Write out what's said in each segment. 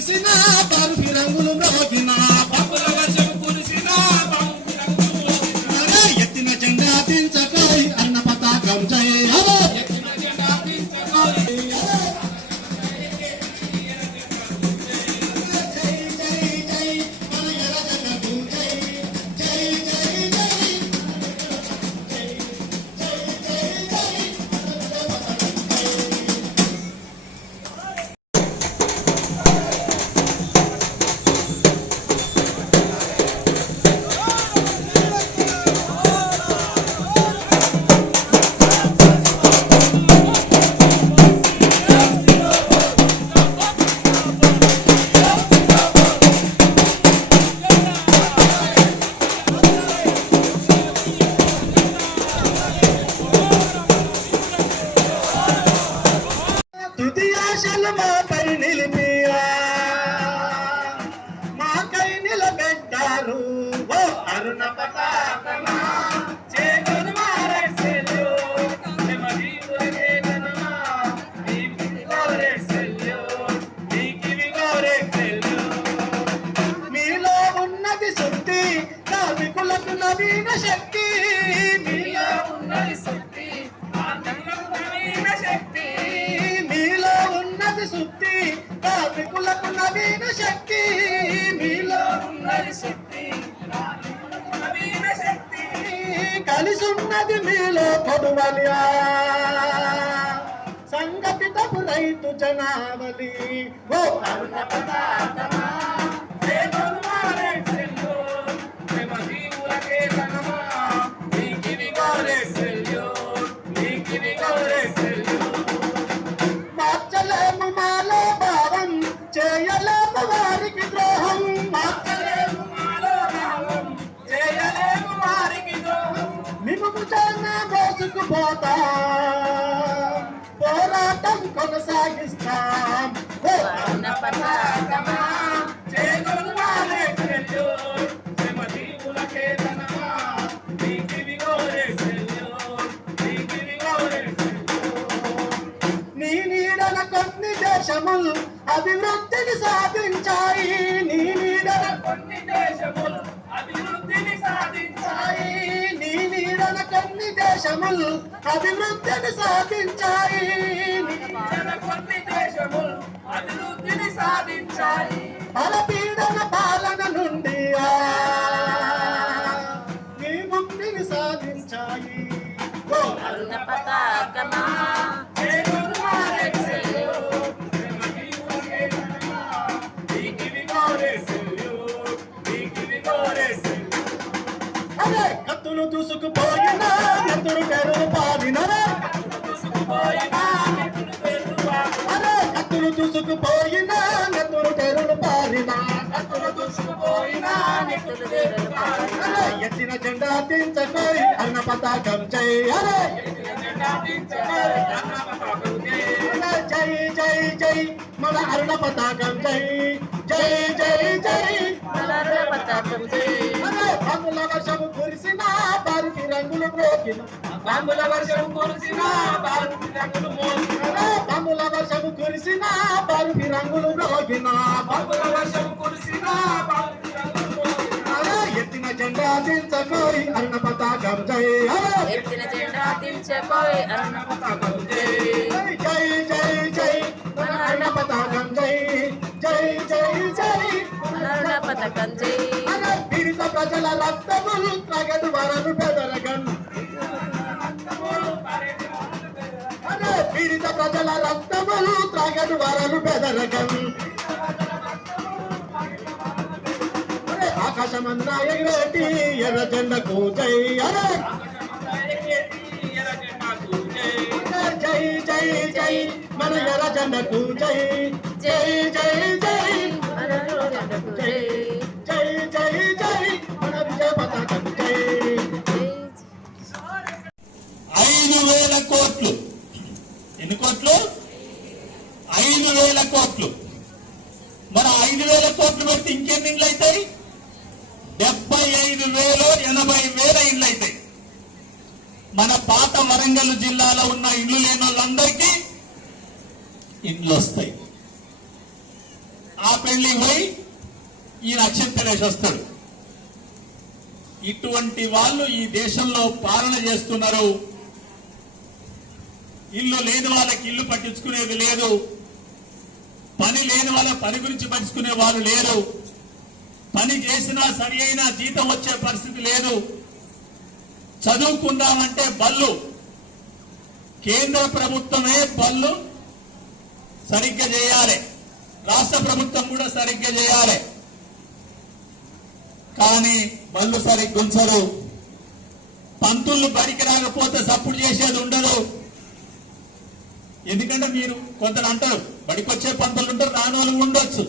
కురిసిన బారుకి రంగులు మ్రోగిన పప్పుల వర్షం కురిసిన ఎత్తిన జెండా దించకోయ్ అన్న పతాకం జయ ఎత్తిన జెండా దించకోయ్ మాకై నిలిపియా మాకై నిలబెట్టారు ఓ అరుణ పతాకమా చేతులు మారెసెల్లు నెమదీవులకే గనమా నీకివి గోరెసెల్లు నీకివి గోరెసెల్లు మీలో ఉన్నది శక్తి నావికులకు నవీన శక్తి మీలో ఉన్నది శక్తి ఆత్మలకు నవీన శక్తి మీలో ఉన్నది శక్తి నావికులకు నవీన శక్తి మీలో ఉన్నది శక్తి ఆత్మలకు నవీన శక్తి కలిసి ఉన్నది మీలో కొడువలియా సంఘటితపు రైతు జనావళి ఓ అరుణ పతాకమా చేతులు మారెసెల్లు నెమదీవులకే గనమా నీకివి గోరెసెల్లు నీకివి గోరెసెల్లు మార్చలేము మాలో భావం చేయలేము వారికి ద్రోహం మార్చలేము మాలో భావం చేయలేము వారికి ద్రోహం మిము చానా మోసుకుపోతా పోరాటం కొనసాగిస్తాం ఓ అరుణ పతాకమా చేతులు మారెసెల్లు నెమదీవులకే గనమా నీకివి గోరెసెల్లు నీకివి గోరెసెల్లు నీ నీడన కొన్ని దేశములు అభివృద్ధిని సాధించాయి నీ నీడన కొన్ని దేశములు అభివృద్ధిని సాధించాయి నీ నీడన కొన్ని దేశములు అభివృద్ధిని సాధించాయి కొన్ని దేశములు అభివృద్ధిని సాధించాయి పరపీడన పాలన నుండి నీ ముక్తిని సాధించాయి ఓ అరుణ పతాకమా చేతులు మారెసెల్లు నెమదీవులకే గనమా నీకివి గోరెసెల్లు నీకివి గోరెసెల్లు అరే కత్తులు దూసుకుపోయినా ఎత్తురు పేరు పాడినరే దూసుకుపోయినా నెత్తురు పేరువా అరే కత్తులు దూసుకుపోయినా ఎత్తురు పేరు పాడినా కత్తులు దూసుకుపోయినా నెత్తురు పేరువా అరే ఎత్తిన జెండా దించకోయ్ అన్న పతాకం జై అరే జెండా దించకోయ్ అన్న పతాకం జై జై జై జై మన అరుణ పతాకం జై జై జై జై అరుణ పతాకం జై అరే పన్నుల వర్షము కురిసిన బారుకి రంగులు మ్రోగిన బాంబుల వర్షం కురిసిన బారుకి రంగులు మోగిన అరే పన్నుల వర్షము కురిసిన బారుకి రంగులు మ్రోగిన బాంబుల వర్షం కురిసిన బారుకి రంగులు మోగిన అరే ఎత్తిన జెండా దించకోయ్ అరుణ పతాకం జై అరే ఎత్తిన జెండా దించకోయ్ అరుణ పతాకం జై జై జై జై మన అరుణ పతాకం జై జై జై జై అరుణ పతాకం జై అరే పీడిత ప్రజల రక్తములు త్రాగడు వరను పెదరగన్ అరే పీడిత ప్రజల రక్తములు త్రాగడు వరను పెదరగన్ అరే ఆకాశమంతా ఎగిరేటి ఎర్ర జెండకు జై అరే జై జై జై మన ఎర్ర జెండకు జై జై జై జై జై జై జై జై మన విజయ పతాకం జై 5,000 కోట్లు ఎన్ని కోట్లు 5,000 కోట్లు మన 5,000 కోట్లు పెడితే ఇంకెన్ని ఇండ్లు అవుతాయి 75,000 80,000 ఇండ్లు అవుతాయి మన పాత వరంగల్ జిల్లాలో ఉన్న ఇండ్లు లేని వాళ్ళందరికీ ఇండ్లు వస్తాయి ఆ పెళ్లికి పోయి ఈయన అక్షంతలేసి వస్తాడు. ఇటువంటి వాళ్ళు ఈ దేశంలో పాలన చేస్తున్నారు. ఇల్లు లేని వాళ్ళకి ఇల్లు పట్టించుకునేది లేదు, పని లేని వాళ్ళ పని గురించి పట్టించుకునే వాళ్ళు లేరు, పని చేసినా సరి అయిన జీతం వచ్చే పరిస్థితి లేదు. చదువుకుందామంటే బళ్ళు, కేంద్ర ప్రభుత్వమే బళ్ళు సరిగ్గా చేయాలి, రాష్ట్ర ప్రభుత్వం కూడా సరిగ్గా చేయాలి. కానీ బళ్ళు సరిగ్గా ఉంచరు. పంతుళ్ళు బడికి రాకపోతే సప్పుడు చేసేది ఉండదు. ఎందుకంటే మీరు కొందరు అంటారు బడికి వచ్చే పంతులు ఉంటారు, రాని వాళ్ళు ఉండొచ్చు.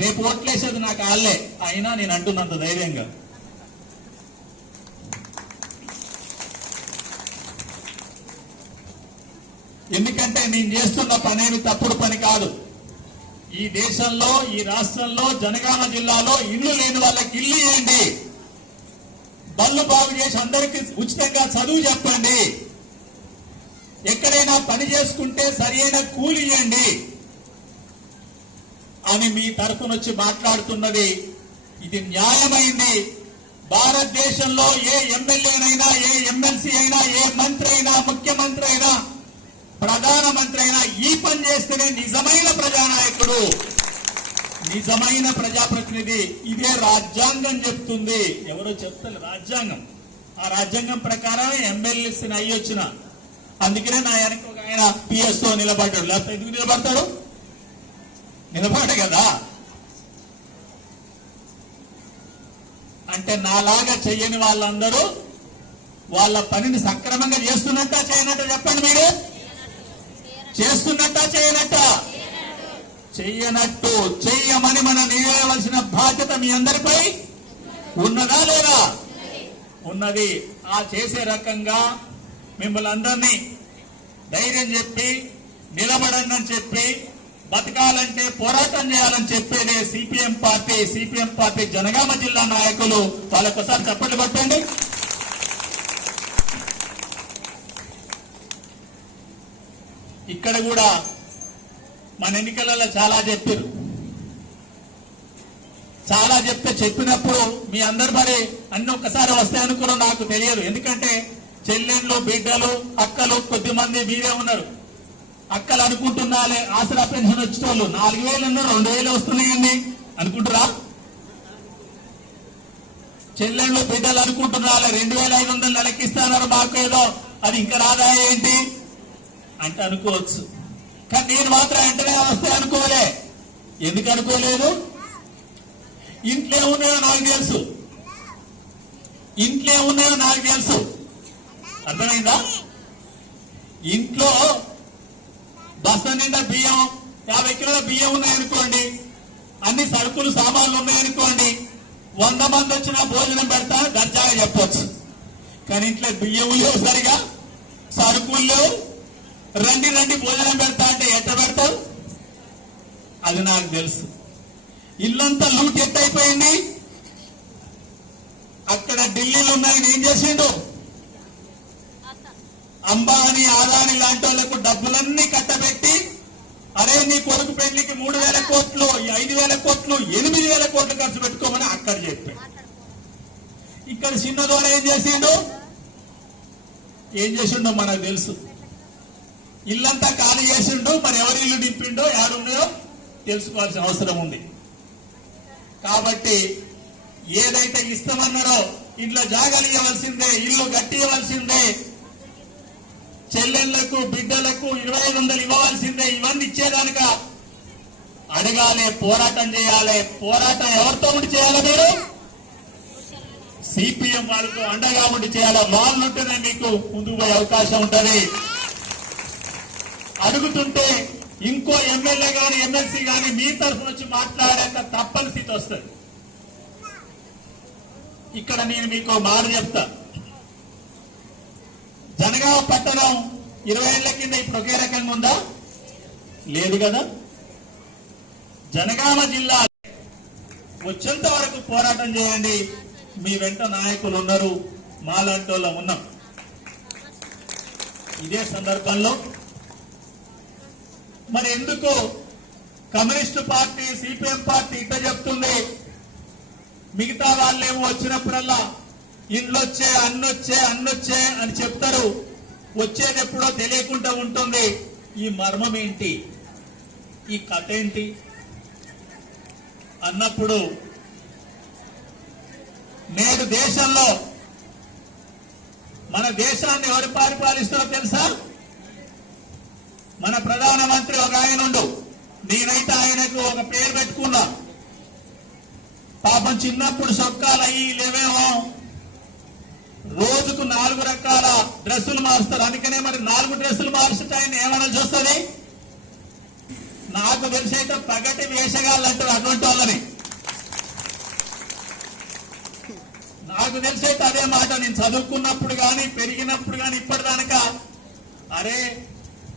రేపు ఓట్లేసేది నాకు ఆళ్లే, అయినా నేను అంటున్నంత ధైర్యంగా. ఎందుకంటే నేను చేస్తున్న పనేమి తప్పుడు పని కాదు. ఈ దేశంలో, ఈ రాష్ట్రంలో, జనగామ జిల్లాలో ఇల్లు లేని వాళ్ళకి ఇల్లు ఇవ్వండి, బళ్ళు బాగు చేసి అందరికీ ఉచితంగా చదువు చెప్పండి, ఎక్కడైనా పని చేసుకుంటే సరి అయిన కూలి ఇవ్వండి అని మీ తరఫున వచ్చి మాట్లాడుతున్నది. ఇది న్యాయమైంది. భారతదేశంలో ఏ ఎమ్మెల్యేనైనా, ఏ ఎమ్మెల్సీ అయినా, ఏ మంత్రి అయినా, ముఖ్యమంత్రి అయినా, ప్రధానమంత్రి అయినా ఈ పని చేస్తేనే నిజమైన ప్రజానాయకుడు, నిజమైన ప్రజాప్రతినిధి. ఇదే రాజ్యాంగం చెప్తుంది. ఎవరో చెప్తారు రాజ్యాంగం. ఆ రాజ్యాంగం ప్రకారం ఎమ్మెల్యేస్ని అయ్యొచ్చిన. అందుకనే నా వెనక ఒక ఆయన పిఎస్ఓ నిలబడ్డాడు. లేకపోతే ఎందుకు నిలబడతాడు? నిలబడ కదా. అంటే నాలాగా చెయ్యని వాళ్ళందరూ వాళ్ళ పనిని సక్రమంగా చేస్తున్నట్టా చేయనట్టా చెప్పండి. మీరు చేస్తున్నట్టా చేయనట్టా? చెయ్యనట్టు. చెయ్యమని మనం నివేయవలసిన బాధ్యత మీ అందరిపై ఉన్నదా లేదా? ఉన్నది. ఆ చేసే రకంగా మిమ్మల్ని అందరినీ ధైర్యం చెప్పి, నిలబడండి అని చెప్పి, బతకాలంటే పోరాటం చేయాలని చెప్పేదే సిపిఎం పార్టీ జనగామ జిల్లా నాయకులు. వాళ్ళకొకసారి చప్పట్లు కొట్టండి. ఇక్కడ కూడా మన ఎన్నికలలో చాలా చెప్పారు. చాలా చెప్పినప్పుడు మీ అందరు మరి అన్ని ఒక్కసారి వస్తాయనుకున్నాం, నాకు తెలియదు. ఎందుకంటే చెల్లెళ్ళు, బిడ్డలు, అక్కలు కొద్దిమంది మీరే ఉన్నారు. అక్కలు అనుకుంటున్నాలే ఆసరా పెన్షన్ వచ్చేటోళ్ళు 4,000 ఉన్నారు, 2,000 వస్తున్నాయండి అనుకుంటురా? చెల్లెళ్ళు, బిడ్డలు అనుకుంటున్నాలే 2,500 నెలకిస్తాన్నారు మాకు, ఏదో అది ఇంకా రాదా ఏంటి అంటే అనుకోవచ్చు. కానీ నేను మాత్రం వెంటనే వస్తే అనుకోలే. ఎందుకు అనుకోలేదు? ఇంట్లో ఏమున్నాయో నాకు తెలుసు, ఇంట్లో ఏమున్నాయో నాకు తెలుసు. అర్థమైందా? ఇంట్లో బస్తా నిండా బియ్యం, 50 కిలోల బియ్యం ఉన్నాయనుకోండి, అన్ని సరుకులు సామాన్లు ఉన్నాయనుకోండి, 100 మంది వచ్చినా భోజనం పెడతా దర్జాగా చెప్పొచ్చు. కానీ ఇంట్లో బియ్యం లేవు, సరిగా సరుకులు లేవు, రండి భోజనం పెడతా అంటే ఎట్ట పెడతారు? అది నాకు తెలుసు. ఇల్లంతా లూట్ ఎట్టయిపోయింది. అక్కడ ఢిల్లీలో ఉన్నాయని ఏం చేసిండు? అంబానీ, ఆదాని లాంటి వాళ్లకు డబ్బులన్నీ కట్టబెట్టి, అరే నీ కొడుకు పెళ్లికి 3,000 కోట్లు, 5,000 కోట్లు, 8,000 కోట్లు ఖర్చు పెట్టుకోమని అక్కడ చెప్పాడు. ఇక్కడ చిన్న ద్వారా ఏం చేసిండో మనకు తెలుసు. ఇల్లంతా ఖాళీ చేసిండు. మరి ఎవరి ఇల్లు నింపిండో, ఎవరున్నాయో తెలుసుకోవాల్సిన అవసరం ఉంది. కాబట్టి ఏదైతే ఇస్తామన్నారో ఇంట్లో జాగాలు ఇవ్వాల్సిందే, ఇల్లు గట్టి ఇవ్వాల్సిందే, చెల్లెళ్లకు, బిడ్డలకు 2,500 ఇవ్వాల్సిందే. ఇవన్నీ ఇచ్చేదానిక అడగాలి, పోరాటం చేయాలి. పోరాటం ఎవరితో ఉండి చేయాలి? మీరు సిపిఎం వాళ్ళతో అండగా ఉండి చేయాలి. వాళ్ళు ఉంటేనే మీకు ముందుకు పోయే అవకాశం ఉంటది. అడుగుతుంటే ఇంకో ఎమ్మెల్యే గాని, ఎమ్మెల్సీ గాని మీ తరఫున వచ్చి మాట్లాడేంత తప్పని స్థితి వస్తుంది. ఇక్కడ నేను మీకు మాట చెప్తా. జనగామ పట్టణం 20 ఏళ్ల కింద ఇప్పుడు ఒకే రకంగా ఉందా? లేదు కదా. జనగామ జిల్లా వచ్చేంత వరకు పోరాటం చేయండి. మీ వెంట నాయకులు ఉన్నారు, మాలాంటి వాళ్ళం ఉన్నాం. ఇదే సందర్భంలో మరి ఎందుకు కమ్యూనిస్టు పార్టీ సిపిఎం పార్టీ ఇట్లా చెప్తుంది, మిగతా వాళ్ళేమో వచ్చినప్పుడల్లా ఇండ్లొచ్చే అన్నొచ్చే అని చెప్తారు, వచ్చేది ఎప్పుడో తెలియకుండా ఉంటుంది. ఈ మర్మం ఏంటి, ఈ కథ ఏంటి అన్నప్పుడు నేడు దేశంలో మన దేశాన్ని ఎవరు పరిపాలిస్తారో తెలుసా? మన ప్రధానమంత్రి ఒక ఆయన ఉండు, నేనైతే ఆయనకు ఒక పేరు పెట్టుకున్నా. పాపం చిన్నప్పుడు సొక్కాలు అయ్యి లేవేమో రోజుకు 4 రకాల డ్రెస్సులు మారుస్తారు. అందుకనే మరి 4 డ్రెస్సులు మార్చుట ఆయన ఏమైనా చూస్తుంది. నాకు తెలిసి అయితే పగటి వేషగాళ్ళు అంటారు అటువంటి వాళ్ళని. నాకు తెలిసి అయితే అదే మాట. నేను చదువుకున్నప్పుడు కానీ పెరిగినప్పుడు కానీ ఇప్పటిదానిక అరే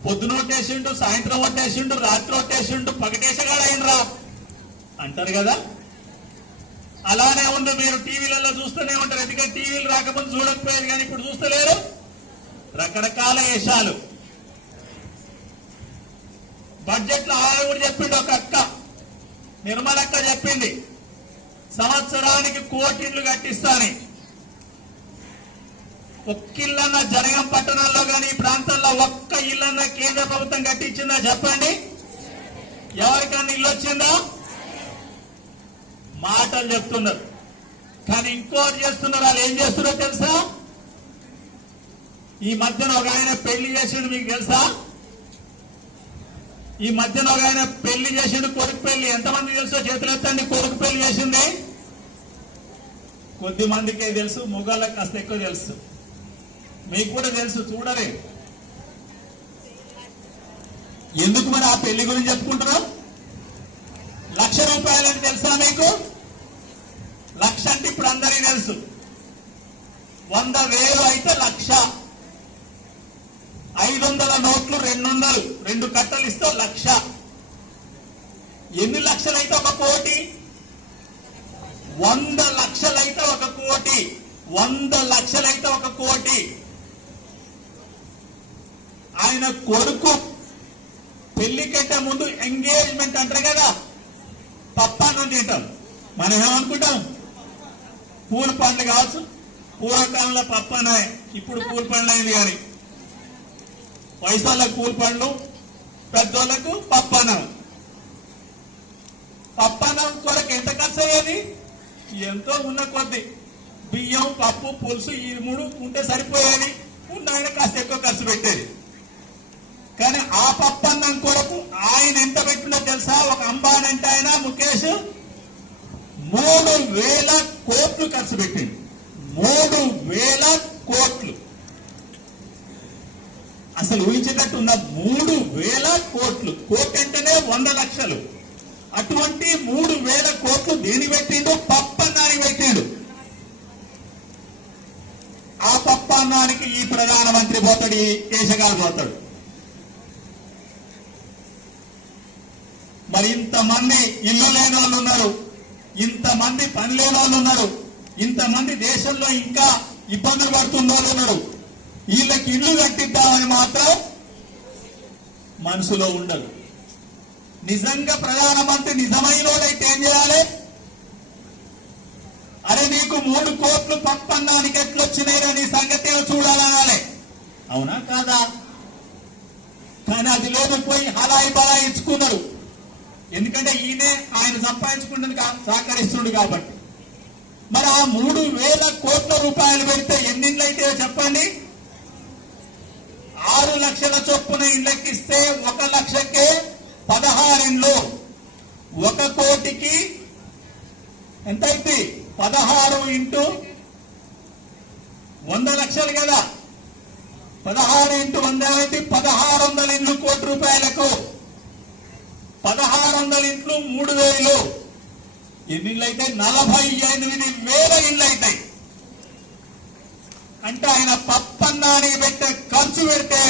పొద్దున ఒట్టేసిండు, సాయంత్రం ఒట్టేసిండు, రాత్రి ఒట్టేసిండు, పగటేసగాడు అయినరా అంటారు కదా. అలానే ఉంది. మీరు టీవీలలో చూస్తూనే ఉంటారు, ఎందుకంటే టీవీలు రాకముందు చూడకపోయేది కానీ ఇప్పుడు చూస్తలేరు. రకరకాల వేషాలు. బడ్జెట్ లో ఆయన కూడా చెప్పిండు, ఒక అక్క నిర్మలక్క చెప్పింది, సంవత్సరానికి 1 కోటి ఇళ్లు కట్టిస్తాని. ఒక్కిళ్ళన్న జనగం పట్టణంలో కానీ ఈ ప్రాంతాల్లో ఒక్క ఇల్లన్న కేంద్ర ప్రభుత్వం కట్టించిందా చెప్పండి? ఎవరికన్నా ఇల్లు వచ్చిందా? మాటలు చెప్తున్నారు కానీ ఇంకోటి చేస్తున్నారు. వాళ్ళు ఏం చేస్తున్నారో తెలుసా? ఈ మధ్యన ఒక ఆయన పెళ్లి చేసిండు, మీకు తెలుసా? ఈ మధ్యన ఒక ఆయన పెళ్లి చేసిండు, కొడుకు పెళ్లి. ఎంతమంది తెలుసో చేతులు ఎత్తండి. కొడుకు పెళ్లి చేసింది కొద్ది మందికే తెలుసు, మొగాళ్ళకి కాస్త ఎక్కువ తెలుసు. మీకు కూడా తెలుసు, చూడరే. ఎందుకు మరి ఆ పెళ్లి గురించి చెప్పుకుంటున్నారు? 1,00,000 రూపాయలని తెలుసా మీకు? 1,00,000 అంటే ఇప్పుడు అందరికీ తెలుసు. 100,000 అయితే 1,00,000. 500 నోట్లు 200, 2 కట్టలు ఇస్తే 1,00,000. ఎన్ని లక్షలు అయితే 1 కోటి? 100 లక్షలు అయితే 1 కోటి. 100 లక్షలు అయితే 1 కోటి. ఆయన కొడుకు పెళ్లి కంటే ముందు ఎంగేజ్మెంట్ అంటారు కదా, పప్పాన్నం తింటాం. మనం ఏమనుకుంటాం? పూల పండ్లు కావచ్చు. పూర్వకాలంలో పప్పనే, ఇప్పుడు పూల పండ్లు అయింది. కానీ వయసులకు పూల పండ్లు, పెద్దోళ్లకు పప్పన్నం. పప్పన్నం కొరకు ఎంత ఖర్చు అయ్యేది? ఎంతో ఉన్న కొద్ది బియ్యం, పప్పు, పులుసు ఈ 3 ఉంటే సరిపోయేది. ఉన్న కాస్త ఎక్కువ ఖర్చు పెట్టేది. కానీ ఆ పప్పన్నం కొరకు ఆయన ఎంత పెట్టినో తెలుసా? ఒక అంబానీ అంటే ఆయన ముఖేష్ 3,000 కోట్లు ఖర్చు పెట్టింది. 3,000 కోట్లు. అసలు ఊహించేటట్టు ఉన్న 3,000 కోట్లు. కోటి అంటేనే 100 లక్షలు. అటువంటి 3,000 కోట్లు దేని పెట్టిండు? పప్పన్నానికి పెట్టిండు. ఆ పప్పన్నానికి ఈ ప్రధానమంత్రి పోతాడు, ఈ కేశగాలు పోతాడు. మరి ఇంతమంది ఇల్లు లేని వాళ్ళు ఉన్నారు, ఇంతమంది పని లేని వాళ్ళు ఉన్నారు, ఇంతమంది దేశంలో ఇంకా ఇబ్బందులు పడుతున్న వాళ్ళు ఉన్నారు. వీళ్ళకి ఇల్లు కట్టిద్దామని మాత్రం మనసులో ఉండదు. నిజంగా ప్రధానమంత్రి నిజమైన వాళ్ళైతే ఏం చేయాలి? అరే నీకు 3 కోట్లు పప్పన్నానికి ఎట్లొచ్చినాయిరా, నీ సంగతి చూడాలనాలి. అవునా కాదా? కానీ అది లేదు, పోయి హలాయి బలాయి ఇచ్చుకున్నారు. ఎందుకంటే ఈయనే ఆయన సంపాదించుకుంటుంది సహకరిస్తుండు కాబట్టి. మరి ఆ 3,000 కోట్ల రూపాయలు పెడితే ఎన్ని ఇండ్లు అయితే చెప్పండి? 6 లక్షల చొప్పున ఇళ్ళకిస్తే 1 లక్షకే 16 ఇండ్లు. 1 కోటికి ఎంత అయితే 16 ఇంటూ 100 లక్షలు కదా. 16 ఇంటూ 100 అయితే 1,600 ఇండ్లు. 1 కోటి రూపాయలకు 1,600 ఇంట్లు 3,000. ఎన్ని ఇళ్ళు అయితే? 48,000 ఇళ్ళు అవుతాయి. అంటే ఆయన పప్పన్నానికి పెట్టే ఖర్చు పెడితే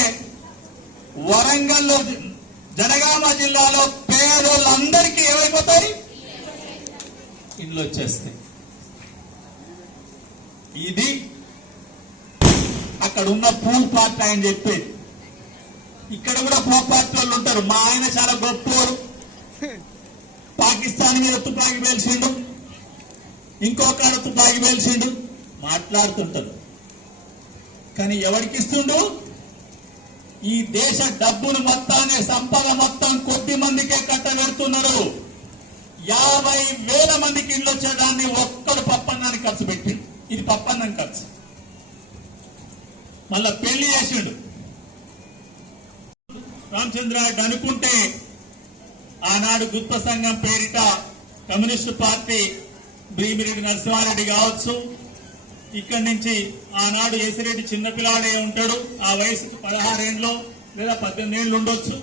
వరంగల్ జనగామ జిల్లాలో పేదోళ్ళందరికీ ఏమైపోతాయి? ఇళ్ళు వచ్చేస్తాయి. ఇది అక్కడ ఉన్న పూల్ పార్టీ ఆయన చెప్పేది. ఇక్కడ కూడా పూల్ పార్టీ వాళ్ళు ఉంటారు. మా ఆయన చాలా గొప్పవారు, మీద తుపాకీ పేల్చిండు, ఇంకో కాడ తుపాకీ పేల్చిండు, మాట్లాడుతుంటారు. కానీ ఎవరికి ఇస్తుండు? ఈ దేశ డబ్బును మొత్తాన్ని, సంపద మొత్తం కొద్ది మందికే కట్టబెడుతున్నారు. 50,000 మందికి ఇల్లు వచ్చేదాన్ని ఒక్కడు పప్పన్నానికి ఖర్చు పెట్టిండు. ఇది పప్పన్నం ఖర్చు. మళ్ళా పెళ్లి చేసిండు. రామచంద్రారెడ్డి అనుకుంటే ఆనాడు గుత్త సంఘం పేరిట కమ్యూనిస్టు పార్టీ భీమిరెడ్డి నరసింహారెడ్డి కావచ్చు, ఇక్కడి నుంచి ఆనాడు ఏసిరెడ్డి చిన్నపిల్లాడే ఉంటాడు, ఆ వయసుకు 16 ఏళ్ళు లేదా 18 ఏళ్ళు ఉండొచ్చు.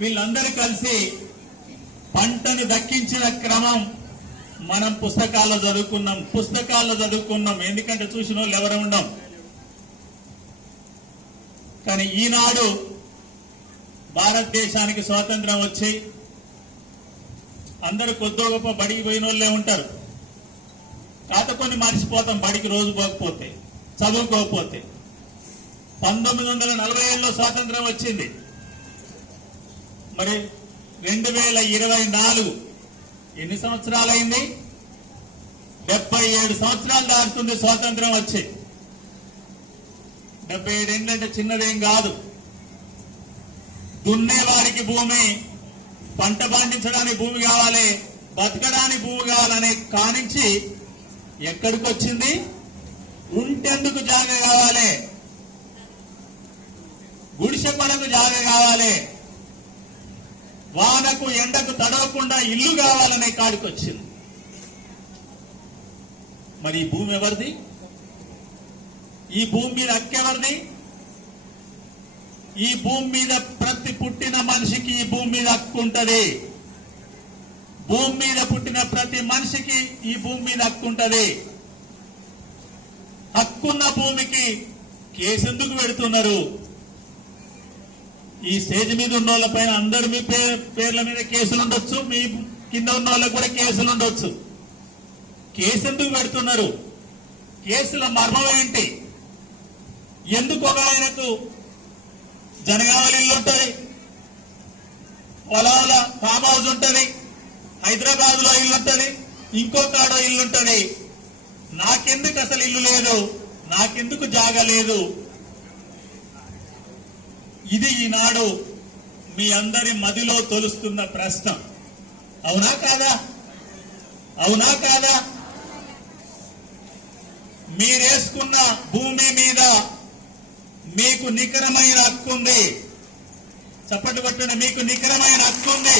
వీళ్ళందరూ కలిసి పంటను దక్కించిన క్రమం మనం పుస్తకాల్లో చదువుకున్నాం. ఎందుకంటే చూసిన వాళ్ళు ఎవరు ఉండం. కానీ ఈనాడు భారతదేశానికి స్వాతంత్రం వచ్చి అందరూ కొద్దో గొప్ప బడికి పోయిన వాళ్ళే ఉంటారు. కాత కొన్ని మర్చిపోతాం, బడికి రోజు పోకపోతే, చదువుకోకపోతే. 1947లో స్వాతంత్రం వచ్చింది. మరి 2024 ఎన్ని సంవత్సరాలైంది? 77 సంవత్సరాలు దాటుతుంది స్వాతంత్రం వచ్చి. 77 ఏంటంటే చిన్నదేం కాదు. దున్నేవారికి భూమి, పంట పండించడానికి భూమి కావాలి, బతకడానికి భూమి కావాలనే కానించి ఎక్కడికి వచ్చింది? ఉంటేందుకు జాగ కావాలి, గుడిసె పడకు జాగ కావాలి, వానకు ఎండకు తడవకుండా ఇల్లు కావాలనే కాడికి వచ్చింది. మరి ఈ భూమి ఎవరిది? ఈ భూమి మీద హక్కెవరిది? ఈ భూమి మీద ప్రతి పుట్టిన మనిషికి ఈ భూమి మీద హక్కు ఉంటది. భూమి మీద పుట్టిన ప్రతి మనిషికి ఈ భూమి మీద హక్కు ఉంటది. హక్కున్న భూమికి కేసెందుకు పెడుతున్నారు? ఈ స్టేజ్ మీద ఉన్న వాళ్ళ పైన అందరు మీ పేర్ల మీద కేసులు ఉండొచ్చు, మీ కింద ఉన్న వాళ్ళకు కూడా కేసులు ఉండొచ్చు. కేసెందుకు పెడుతున్నారు? కేసుల మర్మం ఏంటి? ఎందుకు ఒక ఆయనకు జనగామల ఇల్లు ఉంటుంది, పొలాల ఫామ్ హౌస్ ఉంటుంది, హైదరాబాద్ లో ఇల్లు ఉంటుంది, ఇంకో కాడో ఇల్లు ఉంటుంది, నాకెందుకు అసలు ఇల్లు లేదు, నాకెందుకు జాగా లేదు? ఇది ఈనాడు మీ అందరి మదిలో తొలుస్తున్న ప్రశ్న. అవునా కాదా? అవునా కాదా? మీరేసుకున్న భూమి మీద మీకు నికరమైన హక్కు ఉంది. చప్పట్లు కొట్టండి. మీకు నికరమైన హక్కు ఉంది.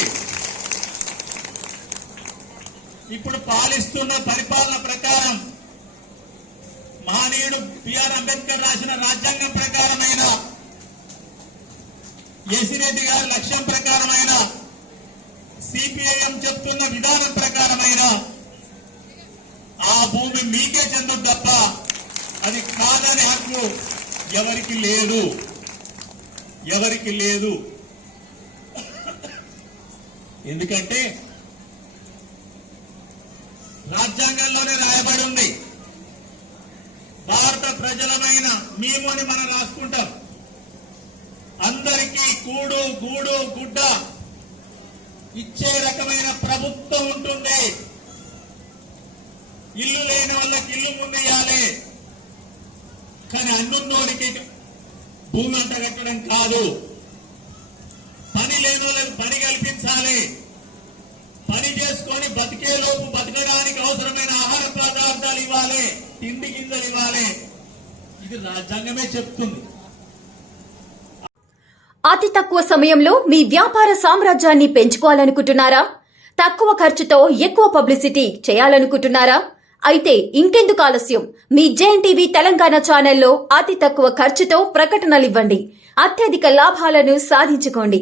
ఇప్పుడు పాలిస్తున్న పరిపాలన ప్రకారం, మహనీయుడు బిఆర్ అంబేద్కర్ రాసిన రాజ్యాంగం ప్రకారమైన, ఏసిరెడ్డి గారి లక్ష్యం ప్రకారమైన, సిపిఐఎం చెప్తున్న విధానం ప్రకారమైన ఆ భూమి మీకే చెందు తప్ప అది కాదనే హక్కు ఎవరికి లేదు. ఎవరికి లేదు. ఎందుకంటే రాజ్యాంగంలోనే రాయబడి ఉంది. భారత ప్రజలమైన మేము అని మనం రాసుకుంటాం. అందరికీ కూడు గూడు గుడ్డ ఇచ్చే రకమైన ప్రభుత్వం ఉంటుంది. ఇల్లు లేని వాళ్ళకి ఇల్లు ముందు ఇవ్వాలి. కానీ అన్నున్నోడికి భూమి అంట కట్టడం కాదు. పని లేని వాళ్ళకి పని కల్పించాలి. పని చేసుకొని బతికేలోపు బతకడానికి అవసరమైన ఆహార పదార్థాలు ఇవ్వాలి, తిండి గింజలు ఇవ్వాలి. ఇది రాజ్యాంగమే చెప్తుంది. అతి తక్కువ సమయంలో మీ వ్యాపార సామ్రాజ్యాన్ని పెంచుకోవాలనుకుంటున్నారా? తక్కువ ఖర్చుతో ఎక్కువ పబ్లిసిటీ చేయాలనుకుంటున్నారా? అయితే ఇంకెందుకు ఆలస్యం? మీ జేఎన్టీవీ తెలంగాణ ఛానల్లో అతి తక్కువ ఖర్చుతో ప్రకటనలివ్వండి. అత్యధిక లాభాలను సాధించుకోండి.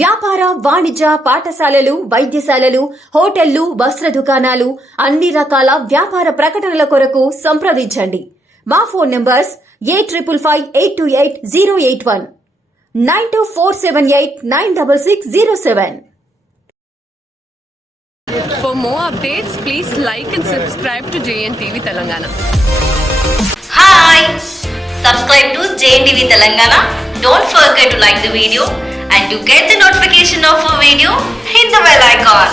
వ్యాపార, వాణిజ్య, పాఠశాలలు, వైద్యశాలలు, హోటళ్లు, వస్త్ర దుకాణాలు, అన్ని రకాల వ్యాపార ప్రకటనల కొరకు సంప్రదించండి. మా phone numbers 8558288081, 9247896607. For more updates, please like and subscribe to JNTV Telangana. Hi! Subscribe to JNTV Telangana. Don't forget to like the video and to get the notification of a video, hit the bell icon.